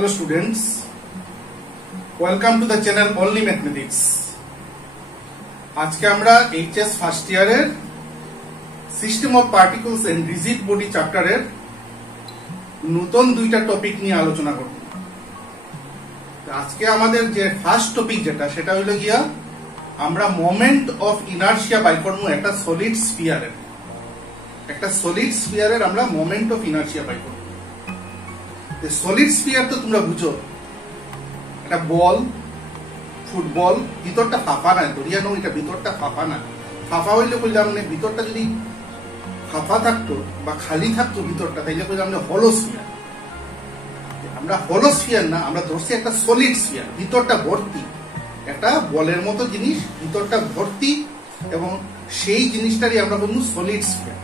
Hello students, welcome to the channel Only Mathematics. আজকে আমরা HS first ইয়ারের system of particles and rigid body চ্যাপ্টারের নতুন দুইটা টপিক নিয়ে আলোচনা করব। আজকে আমাদের যে ফার্স্ট টপিক যেটা সেটা হলো গিয়া আমরা মোমেন্ট অফ ইনার্শিয়া বাই করব একটা সলিড স্ফিয়ারের আমরা মোমেন্ট অফ ইনার্শিয়া বাই করব। সলিড স্ফিয়ার তো তোমরা বুঝো, একটা বল, ফুটবল ভিতরটা ফাঁপা না, ধরিয়া নাও এটা ভিতরটা ফাঁপা না। ফাঁপা হইলে বললাম না, ভিতরটা যদি ফাঁপা থাকতো বা খালি থাকতো ভিতরটা, তাইলে বললাম না হলো স্ফিয়ার। আমরা হলো স্ফিয়ার না, আমরা ধরছি একটা সলিড স্ফিয়ার, ভিতরটা ভর্তি, একটা বলের মতো জিনিস ভিতরটা ভর্তি, এবং সেই জিনিসটারই আমরা বলবো সলিড স্ফিয়ার।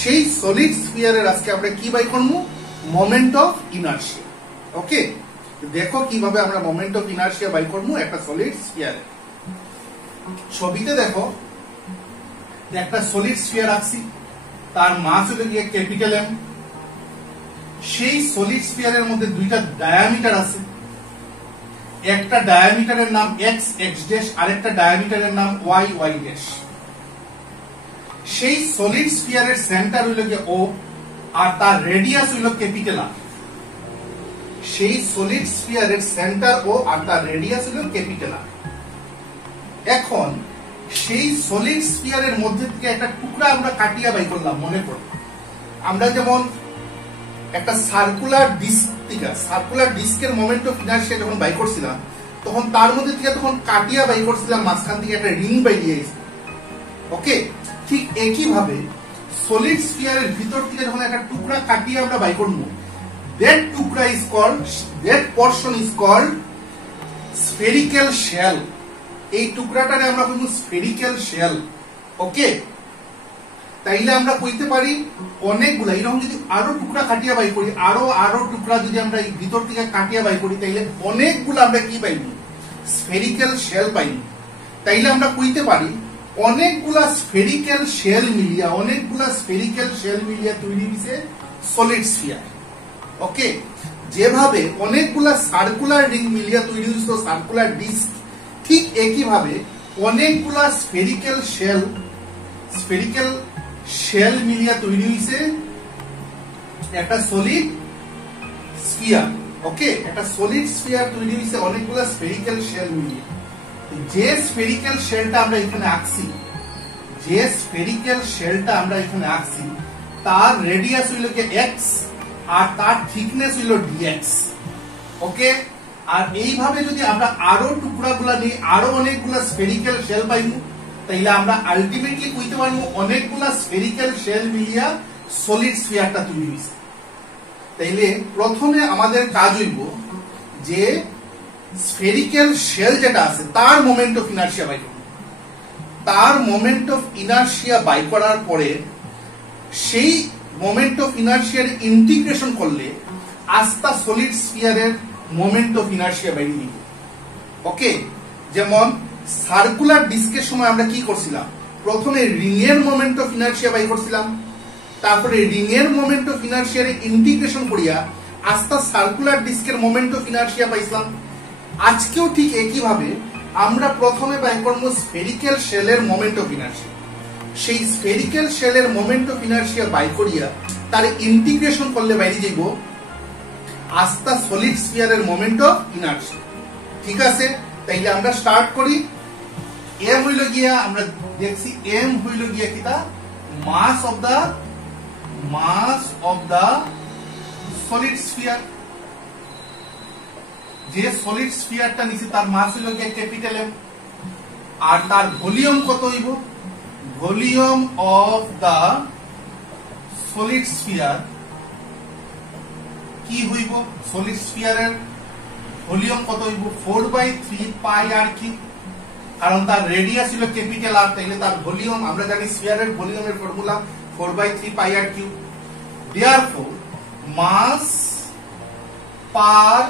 সেই সলিড স্ফিয়ারের আজকে আমরা কি বাই করবো? Moment of inertia. ওকে, দেখো কিভাবে আমরা মোমেন্ট অফ ইনার্শিয়া বাই করবো একটা সলিড স্ফিয়ার। ছবিতে দেখো একটা সলিড স্ফিয়ার আঁকছি, তার মাস হলো গিয়ে ক্যাপিটাল এম। সেই সলিড স্ফিয়ারের মধ্যে দুইটা ডায়ামিটার আছে, একটা ডায়ামিটারের নাম এক্স এক্স ড্যাশ, আরেকটা ডায়ামিটারের নাম ওয়াই ওয়াই ড্যাশ। সেই সলিড স্ফিয়ারের সেন্টার হইল গিয়ে ও, আর তার রেডিয়াস হইল ক্যাপিটাল আর। সেই সলিড স্ফিয়ারের সেন্টার ও আর তার রেডিয়াস হইল ক্যাপিটাল আর। এখন সেই সলিড স্ফিয়ারের মধ্যে থেকে একটা টুকরা আমরা কাটিয়া বাই করলাম। মনে করো আমরা যেমন একটা সার্কুলার ডিস্কের মোমেন্ট অফ ইনার্শিয়া যখন বাই করছিলাম, তখন তার মধ্যে থেকে তখন কাটিয়া বাই করছিলাম, মাঝখান থেকে একটা রিং বাই দিয়ে গেছে। ওকে, ঠিক একই ভাবে সলিড স্ফিয়ারের ভিতর থেকে যখন একটা টুকরা কাটিয়ে আমরা বাই করব, that portion is called spherical shell। এই টুকরাটারে আমরা বলবো spherical shell। ওকে, তাইলে আমরা কইতে পারি অনেকগুলা এরকম যদি আরো টুকরা কাটিয়া বাই করি, আরো টুকরা যদি আমরা এই ভিতর থেকে কাটিয়া বাই করি, তাইলে অনেকগুলো আমরা কি পাইব? spherical shell পাইব। তাইলে আমরা কইতে পারি অনেকগুলা স্ফেরিক্যাল শেল মিলিয়া তৈরি হইছে সলিড স্ফিয়ার। ওকে, যেভাবে অনেকগুলা সার্কুলার রিং মিলিয়া তৈরি হইছে সার্কুলার ডিস্ক, ঠিক একই ভাবে অনেকগুলা স্ফেরিক্যাল শেল মিলিয়া তৈরি হইছে একটা সলিড স্ফিয়ার। ওকে, একটা সলিড স্ফিয়ার তৈরি হইছে অনেকগুলা স্ফেরিক্যাল শেল মিলিয়ে। যে স্ফেরিক্যাল শেলটা আমরা এখানে আঁকছি, তার রেডিয়াস হইল কি এক্স, আর তার থিকনেস হইল ডিএক্স। ওকে, আর এইভাবে যদি আমরা আরো টুকরাগুলা নিয়ে আরো অনেকগুলা স্ফেরিক্যাল শেল পাইবো, তাইলে আমরা আলটিমেটলি কইতে পারবো অনেকগুলা স্ফেরিক্যাল শেল মিলিয়া সলিড স্ফিয়ারটা তৈরি হইছে। তাইলে প্রথমে আমাদের কাজ হইব যে স্ফেরিক্যাল শেল যেটা আছে তার মোমেন্ট অফ ইনার্শিয়া বাই করব। তার মোমেন্ট অফ ইনার্শিয়া বাই করার পরে সেই মোমেন্ট অফ ইনার্শিয়ার ইন্টিগ্রেশন করলে আস্তা সলিড স্ফিয়ারের মোমেন্ট অফ ইনার্শিয়া বাই নিব। ওকে, যেমন সার্কুলার ডিস্কের সময় আমরা কি করছিলাম? প্রথমে রিং এর মোমেন্ট অফ ইনার্শিয়া বাই করছিলাম, তারপরে রিং এর মোমেন্ট অফ ইনার্শিয়ার ইন্টিগ্রেশন করিয়া আস্তা সার্কুলার ডিস্কের মোমেন্ট অফ ইনার্শিয়া পাইছিলাম। আজকেও ঠিক একইভাবে আমরা প্রথমে বাই করব স্ফেরিক্যাল শেলের মোমেন্ট অফ ইনার্শিয়া। সেই স্ফেরিক্যাল শেলের মোমেন্ট অফ ইনার্শিয়া বাই করিয়া তার ইন্টিগ্রেশন করলে বাইরে যাইব আস্তা সলিড স্ফিয়ারের মোমেন্ট অফ ইনার্শিয়া। ঠিক আছে, তাইলে আমরা স্টার্ট করি। এম হইল গিয়া, আমরা দেখছি এম হইল গিয়া কিটা মাস অফ দা সলিড স্ফিয়ার। যে সলিড স্ফিয়ারটা নিচে তার মাস হইল গিয়ে ক্যাপিটাল এম, আর তার ভলিউম কত হইব? Volume of the solid sphere কি হইব? সলিড স্ফিয়ারের ভলিউম কত হইব? 4/3 পাই আর কিউ। কারণ তার রেডিয়াস ছিল ক্যাপিটাল আর, তাইলে তার ভলিউম আমরা জানি স্ফিয়ারের ভলিউমের formula 4/3 pi r cube. Therefore mass per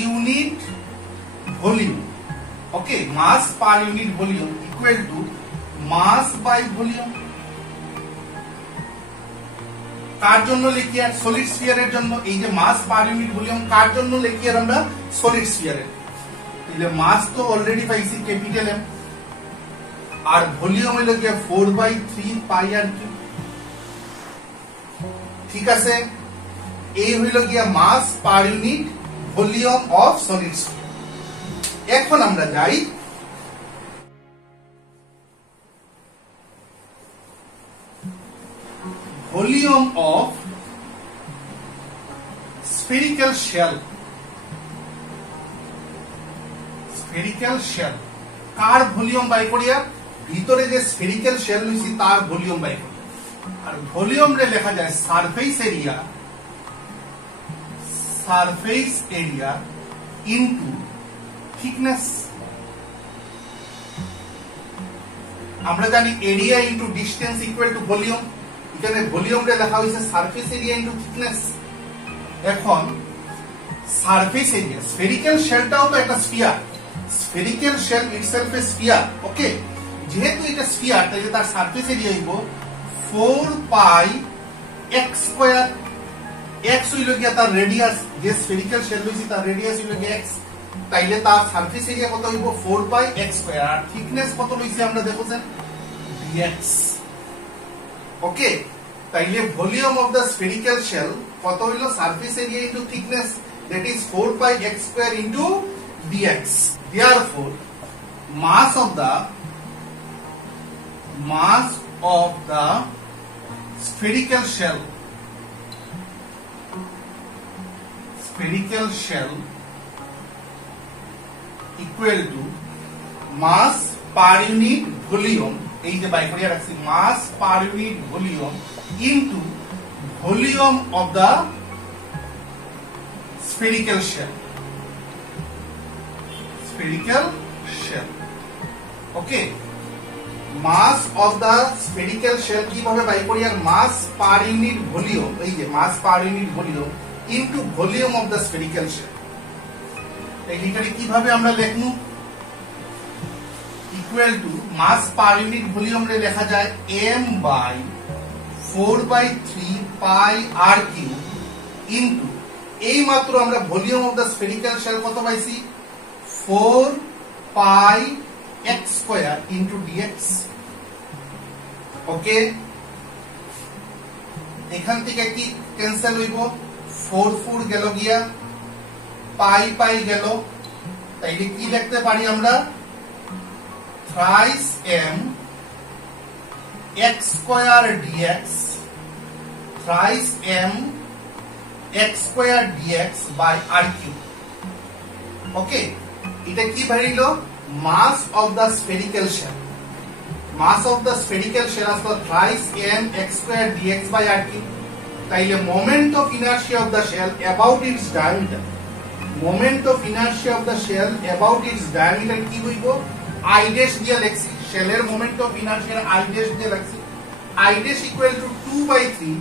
unit volume, okay, mass per unit volume equal to mass by volume. কার জন্য লিখি আর সলিড স্ফিয়ারের জন্য, এই যে মাস পার ইউনিট ভলিউম কার জন্য লিখি আর আমরা সলিড স্ফিয়ারের, তাহলে মাস তো অলরেডি পাইছি ক্যাপিটাল এম, আর ভলিউম হলো গিয়ে 4/3 পাই আর কিউ। ঠিক আছে, এই হইল গিয়া mass per unit volume of solid sphere. এখন আমরা যাই volume of spherical shell. Spherical shell কার ভলিউম বাই করিয়া, ভিতরে যে স্ফেরিক্যাল শেল লইছি তার ভলিউম বাই করি, আর ভলিউম রে লেখা যায় surface area, surface area into thickness. আমরা জানি area into distance equal to volume, এখানে ভলিউম রে লেখা হয়েছে সারফেস এরিয়া ইনটু থিকনেস। এখন সারফেস এরিয়া, স্ফেরিক্যাল শেলটাও তো একটা sphere, spherical shell itself a sphere. Okay, যেহেতু এটা স্ফিয়ার তাই তার সারফেস এরিয়া হইব 4 পাই x স্কয়ার। x হইল গিয়া তার রেডিয়াস, যে স্ফেরিক্যাল শেল লইছি তার রেডিয়াস হইল গিয়া x, তাইলে তার সারফেস এরিয়া কত হইব 4 পাই x স্কয়ার। আর থিকনেস কত লইছি আমরা দেখোছেন dx। ওকে, তাইলে volume of the spherical shell কত হইল surface area into thickness, that is 4 pi x square into dx. Therefore, mass of the spherical shell equal to mass per unit volume, এই যে by করিয়া রাখছি, mass per unit volume into volume of the spherical shell. Okay, mass of the spherical shell কিভাবে by করি, আর mass per unit volume, এই যে mass per unit volume into volume of the spherical shell, এইটাকে কিভাবে আমরা লিখনু, equal to mass per unit volume রে লেখা যায় m by 4/3 pi r cube into, এই মাত্র আমরা volume of the spherical shell কত পাইছি 4 pi x square into dx। Okay, এখান থেকে কি ক্যান্সেল হইব, 4 4 গেল গিয়া, পাই পাই গেল, তাইলে কি লিখতে পারি আমরা thrice m x square dx, thrice m x square dx by r cube। Okay, এটা কি বেরিলো, mass of the spherical shell, mass of the spherical shell আসলো thrice m x square dx by r cube। তাইলে moment of inertia of the shell about its diameter, moment of inertia of the shell about its diameter কি হইব, i dash দিয়ে লিখছি, শেলের moment of inertia i dash দিয়ে লিখছি, i dash equal to 2/3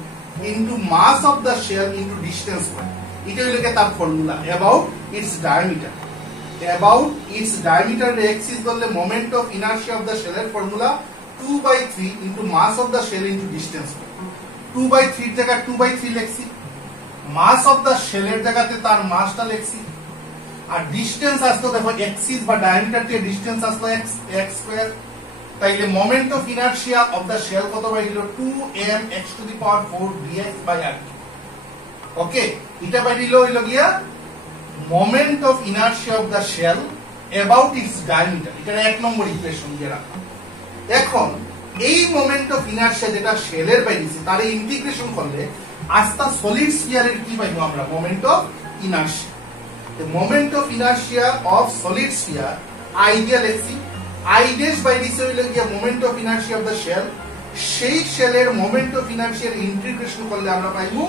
into mass of the shell into distance square। এটা হইল কি তার formula, about its diameter, about its diameter রে axis ধরলে moment of inertia of the shell এর formula 2/3 into mass of the shell into distance square। 2/3 এর জায়গায় 2/3 লিখছি, mass of the shell এর জায়গাতে তার মাসটা লিখছি, আর ডিসটেন্স আসতো দেখো axis বা diameter থেকে ডিসটেন্স আসলো x স্কয়ার, তাইলে moment of inertia of the shell কত বাইল 2m x to the power 4 dx by r। Okay, এটা বাইল হইল গিয়া moment of inertia of the shell about its diameter, এটা এক নম্বর ইকুয়েশন দিয়ে রাখলাম। এখন এই মোমেন্ট অফ ইনার্শিয়া যেটা শেলের বাইরেছে তার ইন্টিগ্রেশন করলে আস্তা সলিড স্ফিয়ারের কি পাইবো আমরা, moment of inertia. the moment of inertia of solid sphere ideal লিখছি, i dash by this হইল গিয়া moment of inertia of the shell, সেই শেলের moment of inertia এর ইন্টিগ্রেশন করলে আমরা পাইবো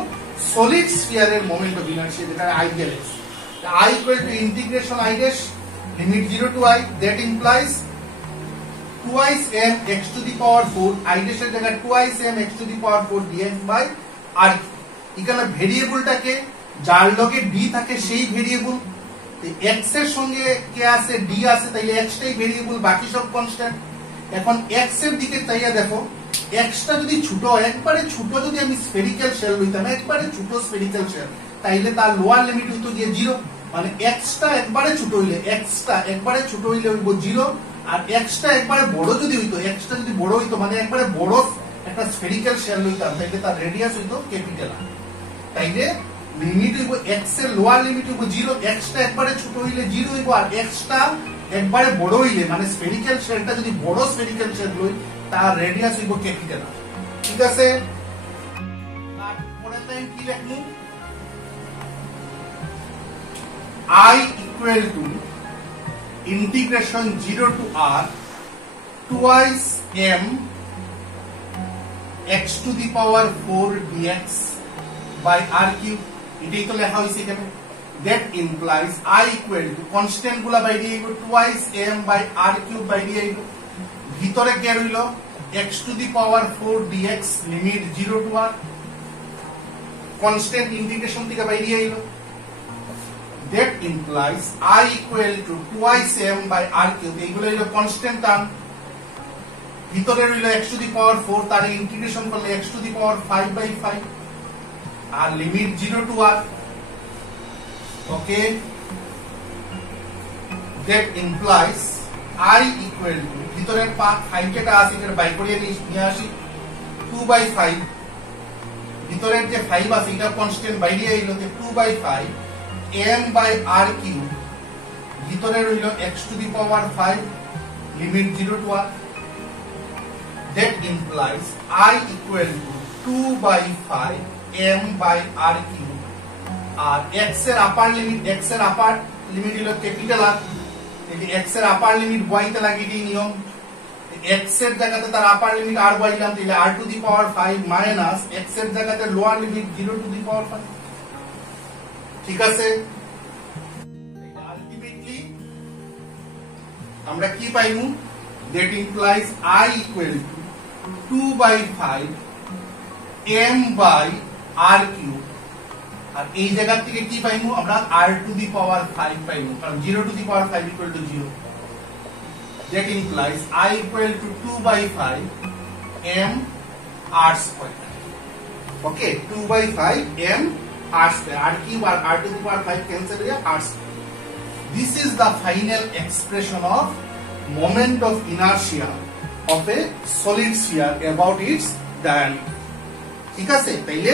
solid sphere এর moment of inertia, যেটা ideal লিখছি। i equal to integration i dash limit 0 to i, that implies twice m x to the power 4, i dash এর জায়গায় twice m x to the power 4 dx by r। এখানে ভেরিয়েবলটাকে যার লগে d থাকে সেই variable, x এর সঙ্গে কে আছে d আছে, তাইলে x টাই ভেরিয়েবল, বাকি সব কনস্ট্যান্ট। এখন x এর দিকে চাইয়া দেখো, এক্সটা যদি ছোট একবারে ছোট যদি আমি স্ফেরিক্যাল শেল লইতাম একবারে ছোট স্ফেরিক্যাল শেল তাইলে তার লোয়ার লিমিট হইতো গিয়ে 0 মানে এক্সটা একবারে ছোট হইলে এক্সটা একবারে ছোট হইলে হইব 0 আর এক্সটা একবারে বড় যদি হইতো এক্সটা যদি বড় হইতো মানে একবারে বড় একটা স্ফেরিক্যাল শেল লইতাম তাইলে তার রেডিয়াস হইতো ক্যাপিটাল আর তাইলে লিমিট হইব এক্স এর লোয়ার লিমিট হইব 0 এক্সটা একবারে ছোট হইলে 0 হইব আর এক্সটা একবারে বড় হইলে মানে স্ফেরিক্যাল শেলটা যদি বড় স্ফেরিক্যাল শেল লই তার রেডিয়াস হইব ক্যাপিটাল আর ঠিক আছে আর পরের লাইন কি লিখমু I equal to integration 0 to r twice m x to the power 4 dx by r cube এটাই তো লেখা হইছে এখানে that implies I equal to constant গুলা বাই দিয়ে twice m by r cube by দিয়ে ভিতরে কি রইল x to the power 4 dx limit 0 to r constant integration থেকে বাই দিয়ে আইলো that implies I equal to twice m by r cube এগুলো হলো কনস্ট্যান্ট টার্ম ভিতরে রইল x to the power 4 তার ইন্টিগ্রেশন করলে x to the power 5 by 5 আর limit 0 to r okay that implies I equal to ভিতরের 5 যেটা আছে এটা বাই করে নিয়ে আসি 2 by 5 ভিতরের যে 5 আছে এটা কনস্ট্যান্ট বাইরে আইলো 2 by 5 m by r cube ভিতরে রইল x to the power 5 limit 0 to r that implies I equal to 2 by 5 m by r cube R x এর আপার লিমিট হলো ক্যাপিটাল r এই x এর আপার লিমিট y তে লাগিয়ে দিই নিয়ম x এর জায়গাতে তার আপার লিমিট r বসাইলাম তাহলে r to the power 5 minus x এর জায়গাতে lower limit 0 to the power 5 ঠিক আছে আলটিমেটলি আমরা কি পাইমু that implies I equal to 2 by 5 m by r cube আর এই জায়গা থেকে কি পাইমু আমরা r to the power 5 পাইমু কারণ 0 to the power 5 equal to 0 that implies I equal to 2 by 5 m r square okay 2 by 5 m r square r cube or r to the power 5 cancel here r square this is the final expression of moment of inertia of a solid sphere about its diameter ঠিক আছে তাইলে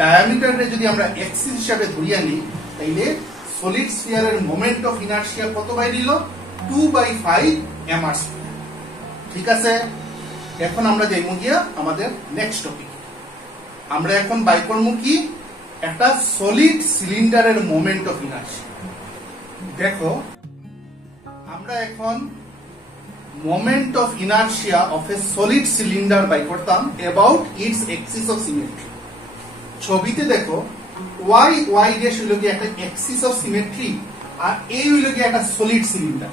diameter রে যদি আমরা x হিসাবে ধরি আনি তাইলে solid sphere এর moment of inertia কত বাইরিল 2 by 5 m r square ঠিক আছে এখন আমরা যাইমু গিয়া আমাদের নেক্সট টপিক আমরা এখন বাই করমু কি একটা সলিড সিলিন্ডারের মোমেন্ট অফ ইনার্শিয়া দেখো আমরা এখন moment of inertia of a solid cylinder বাই করতাম about its axis of symmetry ছবিতে দেখো y y ড্যাশ হইল কি একটা এক্সিস অফ সিমেট্রি আর এই হইল কি একটা সলিড সিলিন্ডার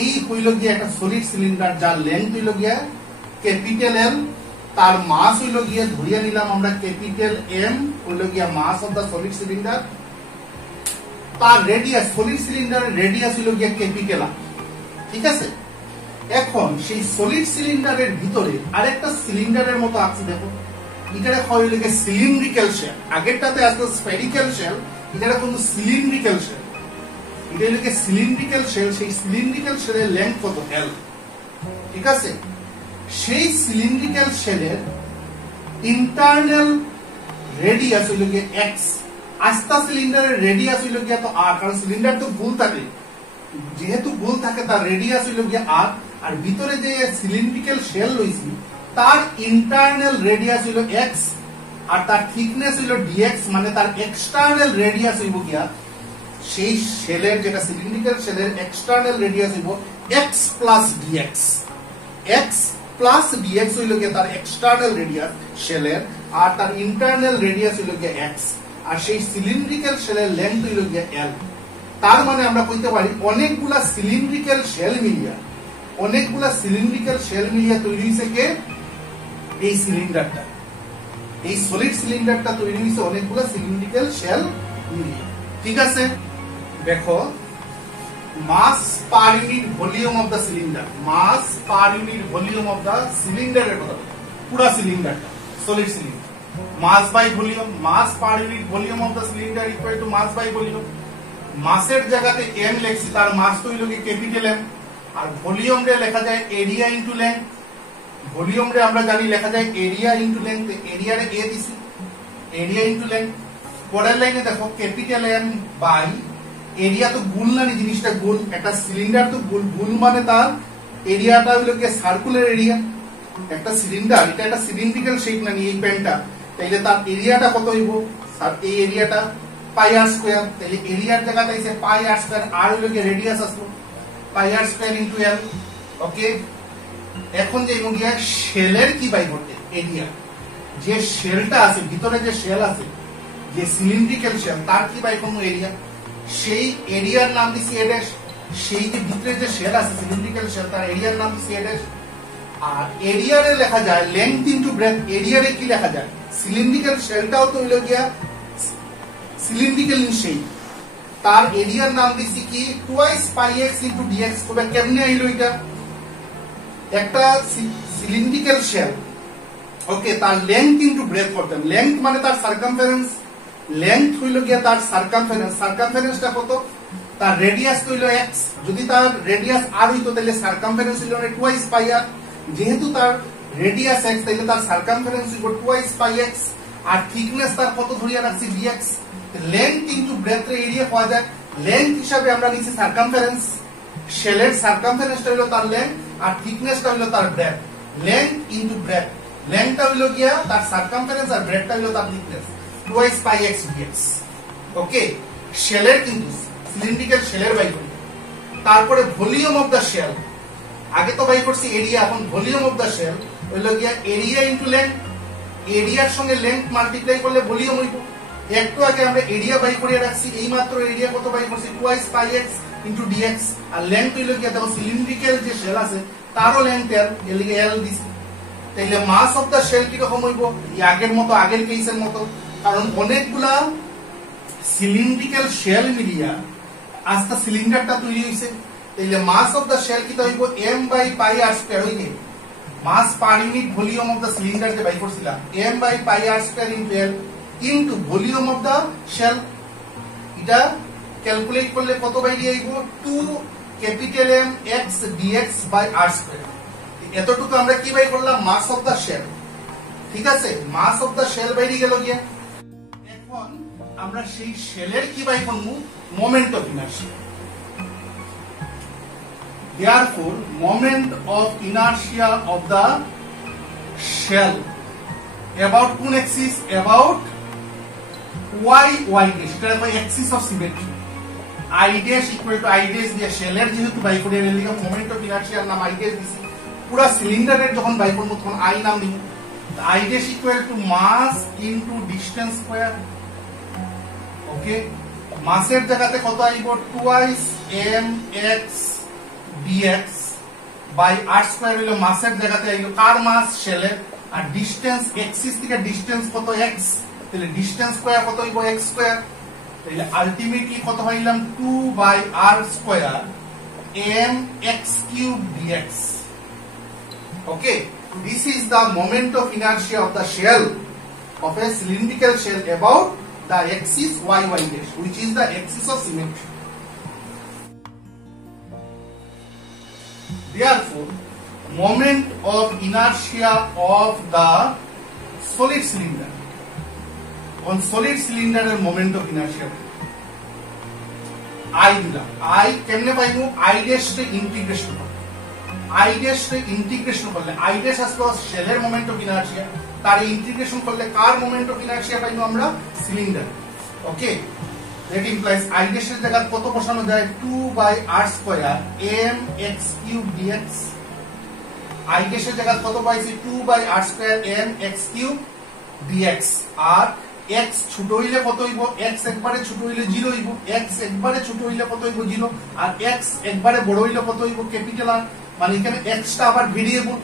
এই হইল কি একটা সলিড সিলিন্ডার যার লেন্থ হইল গিয়া ক্যাপিটাল L তার মাস হইল গিয়া ধরিয়া নিলাম আমরা ক্যাপিটাল M হইল গিয়া মাস অফ দা সলিড সিলিন্ডার তার রেডিয়াস সলিড সিলিন্ডারের রেডিয়াস হইল গিয়া ক্যাপিটাল R ঠিক আছে এখন সেই সলিড সিলিন্ডারের ভিতরে আরেকটা সিলিন্ডারের মতো আছে দেখো এটা হইল গিয়া সিলিন্ড্রিক্যাল শেল আগেরটাতে আসলে স্ফেরিক্যাল শেল এটা কিন্তু সিলিন্ড্রিক্যাল শেল এটা হইল গিয়া সিলিন্ড্রিক্যাল শেল সেই সিলিন্ড্রিক্যাল শেলের লেন্থ কত L ঠিক আছে সেই সিলিন্ড্রিক্যাল শেলের ইন্টারনাল রেডিয়াস হইল গিয়ে x আস্তা সিলিন্ডারের রেডিয়াস হইল গিয়ে তো r কারণ সিলিন্ডার তো গোল থাকে যেহেতু গোল থাকে তার রেডিয়াস হইল গিয়ে r আর ভিতরে যে সিলিন্ড্রিক্যাল শেল রইছে তার ইন্টারনাল রেডিয়াস হইল x আর তার থিকনেস হইল dx মানে তার এক্সটার্নাল রেডিয়াস হইব গিয়া সেই শেলের যেটা সিলিন্ড্রিক্যাল শেলের এক্সটার্নাল রেডিয়াস হইব x plus dx x plus dx হইল গিয়ে তার এক্সটার্নাল রেডিয়াস শেলের আর তার ইন্টারনাল রেডিয়াস হইল গিয়ে x আর সেই সিলিন্ড্রিক্যাল শেলের লেন্থ হইল গিয়ে L তার মানে আমরা কইতে পারি অনেকগুলা সিলিন্ড্রিক্যাল শেল মিলিয়া তৈরি হইছে কে এই সিলিন্ডারটা এই সলিড সিলিন্ডারটা তৈরি হইছে অনেকগুলা সিলিন্ড্রিক্যাল শেল মিলিয়া ঠিক আছে দেখো mass per unit volume of the cylinder, mass per unit volume of the সিলিন্ডারের কথা, পুরা সিলিন্ডারটা solid cylinder, mass by volume, mass per unit volume of the cylinder equal to mass by volume. মাসের জায়গাতে M লেখছি, তার মাস তো হইল কি ক্যাপিটাল এম, আর ভলিউম রে লেখা যায় এরিয়া ইনটু লেন্থ। ভলিউম রে আমরা জানি লেখা যায় এরিয়া ইনটু লেন্থ, এরিয়া রে এ দিছি, এরিয়া ইনটু লেন্থ। পরের লাইনে দেখো ক্যাপিটাল এম বাই এরিয়া, তো গুণ না জিনিসটা গুণ, একটা সিলিন্ডার তো গুণ, গুণ মানে তার এরিয়াটা হইল কি সার্কুলার এরিয়া। একটা সিলিন্ডার, এটা একটা সিলিন্ড্রিক্যাল শেপ না এই পেনটা, তাইলে তার এরিয়াটা কত হইব, এই এরিয়াটা পাই আর স্কয়ার, তাহলে এরিয়ার জায়গাতে এসে পাই আর স্কয়ার, আর হইল কি রেডিয়াস আসলো পাই আর স্কয়ার ইনটু এল। ওকে, এখন যে মুগিয়া শেলের কি বাই করতে, এরিয়া, যে শেলটা আছে ভিতরে, যে শেল আছে, যে সিলিন্ড্রিক্যাল শেল, তার কি বাই কোন এরিয়া, সেই এরিয়ার নাম দিছি এ ড্যাশ। সেই যে ভিতরে যে শেল আছে সিলিন্ড্রিক্যাল শেল, তার এরিয়ার নাম দিছি এ ড্যাশ। আর এরিয়ারে লেখা যায় লেংথ ইনটু ব্রেথ। এরিয়ারে কি লেখা যায়, সিলিন্ড্রিক্যাল শেলটাও তো হইল গিয়া সিলিন্ড্রিক্যাল ইন শেপ, তার এরিয়ার নাম দিছি কি twice pi x into dx. তবে কেমনে আইলো এটা, একটা সিলিন্ড্রিক্যাল শেল, ওকে, তার লেংথ ইনটু ব্রেথ করতেন। লেংথ মানে তার সার্কামফারেন্স, লেংথ হইল গিয়া তার সার্কামফারেন্স, সার্কামফারেন্সটা কত, তার রেডিয়াস হইল এক্স, যদি তার রেডিয়াস আর হইতো তাহলে সার্কামফারেন্স হইল টুয়াইস পাই আর, যেহেতু তার রেডিয়াস এক্স তাহলে তার সার্কামফারেন্স হইব টুয়াইস পাই এক্স, আর থিকনেস তার কত ধরিয়া রাখছি ডিএক্স। লেংথ ইনটু ব্রেথ রে এরিয়া পাওয়া যায়, লেংথ হিসাবে আমরা নিছি সার্কামফারেন্স, শেলের সার্কামফারেন্সটা হইল তার লেংথ, আর থিকনেসটা হইল তার ব্রেথ। লেংথ ইনটু ব্রেথ, লেংথটা হইল গিয়া তার সার্কামফারেন্স, আর ব্রেথটা হইল তার thickness, twice pi x dx. Okay, শেলের কিন্তু সিলিন্ড্রিক্যাল শেলের বাই করি। তারপরে ভলিউম অফ দ্য শেল, আগে তো বাই করছি এরিয়া, এখন ভলিউম অফ দ্য শেল হইল গিয়া এরিয়া ইনটু লেন্থ। এরিয়ার সঙ্গে লেন্থ মাল্টিপ্লাই করলে ভলিউম হইব। একটু আগে আমরা এরিয়া বাই করে রাখছি, এই মাত্র এরিয়া কত বাই করছি, twice pi x into dx. আর লেন্থ হইল গিয়া দেখো সিলিন্ড্রিক্যাল যে শেল আছে তারও লেন্থ এল, এর লিগে এল দিছি। তাইলে মাস অফ দ্য শেল কি রকম হইব, আগের মতো, আগের কেসের মতো, কারণ অনেকগুলা সিলিন্ড্রিক্যাল শেল মিলিয়া আস্তে সিলিন্ডারটা তৈরি হইছে। তাইলে মাস অফ দ্য শেল কি হইব M by pi r square হইবে, mass per unit volume of the cylinder যে বাই করছিলাম, M by pi r square into l into volume of the shell. এটা ক্যালকুলেট করলে কত বাই দিয়ে আইব, 2 capital M x dx by r square. এতটুকু আমরা কি বাই করলাম, মাস অফ দ্য শেল। ঠিক আছে, মাস অফ দ্য শেল বাইরে গেল গিয়া। এখন আমরা সেই শেলের কি বাই করব, moment of inertia. Therefore, moment of inertia of the shell about কোন axis, about y dash, এটা কয় axis of symmetry, I dash equal to I dash দিয়ে শেলের যেহেতু বাই করে এর লিগে মোমেন্ট অফ ইনার্শিয়ার নাম I dash দিছি। পুরা সিলিন্ডারের যখন বাই করব তখন I নাম দিব, I dash equal to mass into distance square। ওকে, মাসের জায়গাতে কত আইব, twice M x dx by r square হলো মাসের জায়গাতে আইলো কার মাস, শেলের, আর ডিসটেন্স এক্সিস থেকে ডিসটেন্স কত x, তাহলে ডিসটেন্স স্কয়ার কত হইব x স্কয়ার। তাহলে আলটিমেটলি কত পাইলাম, 2 by r square m x cube dx। Okay, this is the moment of inertia of the shell of a cylindrical shell about the axis y dash, which is the axis of symmetry. Therefore, moment of inertia of the solid cylinder, on solid cylinder এর moment of inertia I দিলাম। I কেমনে পাইবো, I dash K integration করব, I dash K integration করলে I dash আসলো শেলের moment of inertia, তার integration করলে কার moment of inertia পাইবো আমরা, cylinder. Okay, that implies I dash এর জায়গায় কত বসানো যায়, 2 by r square m x cube dx। I dash এর জায়গায় কত পাইছি, 2 by r square m x cube dx। আর x ছোট হইলে কত হইব, x একবারে ছোট হইলে 0 হইব, x একবারে ছোট হইলে কত হইব 0, আর x একবারে বড় হইলে কত হইব, ক্যাপিটাল আর। মানে এখানে x টা আবার ভেরিয়েবল,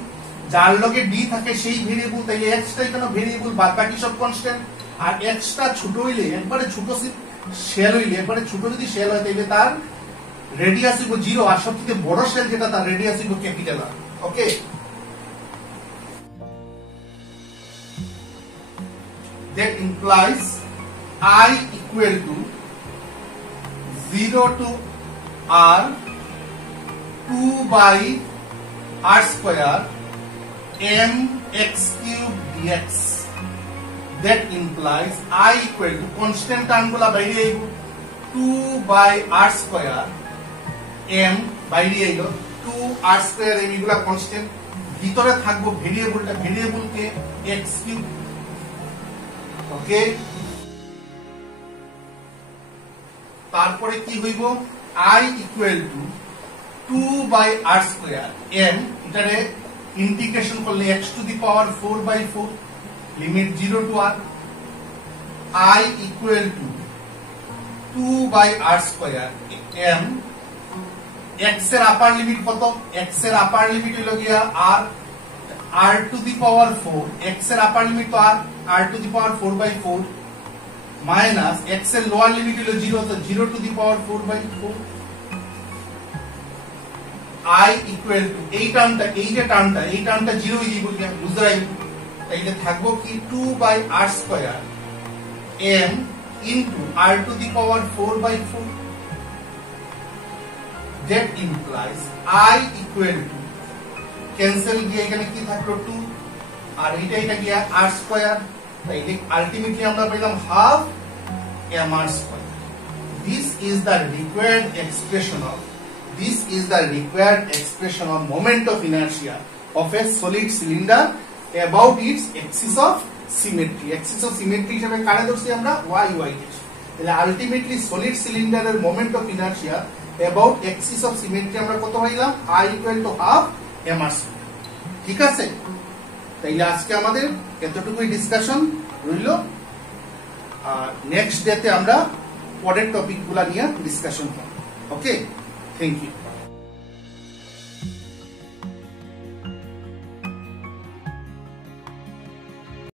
যার লগে d থাকে সেই ভেরিয়েবল, তাইলে x টা এখানে ভেরিয়েবল, বাদ বাকি সব কনস্ট্যান্ট। আর x টা ছোট হইলে, একবারে ছোট শেল হইলে, একবারে ছোট যদি শেল হয় তাহলে তার রেডিয়াস হইব 0 আর সবথেকে বড় শেল যেটা তার রেডিয়াস হইব capital R okay that implies I equal to 0 to r 2 by r square m x cube dx that implies I equal to constant term গুলা বাইরে আইব 2 by r square m বাইরে আইল 2 r square m এগুলা constant ভিতরে থাকবো variable কে x cube ওকে তারপরে কি হইব I equal to 2 by r square m এটারে ইন্টিগ্রেশন করলে x to the power 4 by 4 limit 0 to r I equal to 2 by r square m x এর আপার limit কত x এর আপার লিমিট হলো গিয়া r to the power 4 x এর আপার limit তো r to the power 4 by 4 minus x এর lower limit হলো 0 তো 0 to the power 4 by 4 I equal to এই টার্মটা 0 হয়ে যাবে কি বুঝাই তাইলে থাকবো কি 2 by r square m into r to the power 4 by 4 that implies I equal to cancel গিয়ে এখানে কি থাকলো 2 আর এটা গিয়া r square তাইলে আলটিমেটলি আমরা পেলাম half mr square this is the required expression of moment of inertia of a solid cylinder about its axis of symmetry হিসেবে কারে ধরছি আমরা y তাহলে আলটিমেটলি সলিড সিলিন্ডারের moment of inertia about axis of symmetry আমরা কত পাইলাম I equal to half mr square ঠিক আছে তাইলে আজকে আমাদের এতটুকুই ডিসকাশন রইল আর নেক্সট ডেতে আমরা পরের টপিকগুলো নিয়ে ডিসকাশন করব ওকে থ্যাংক ইউ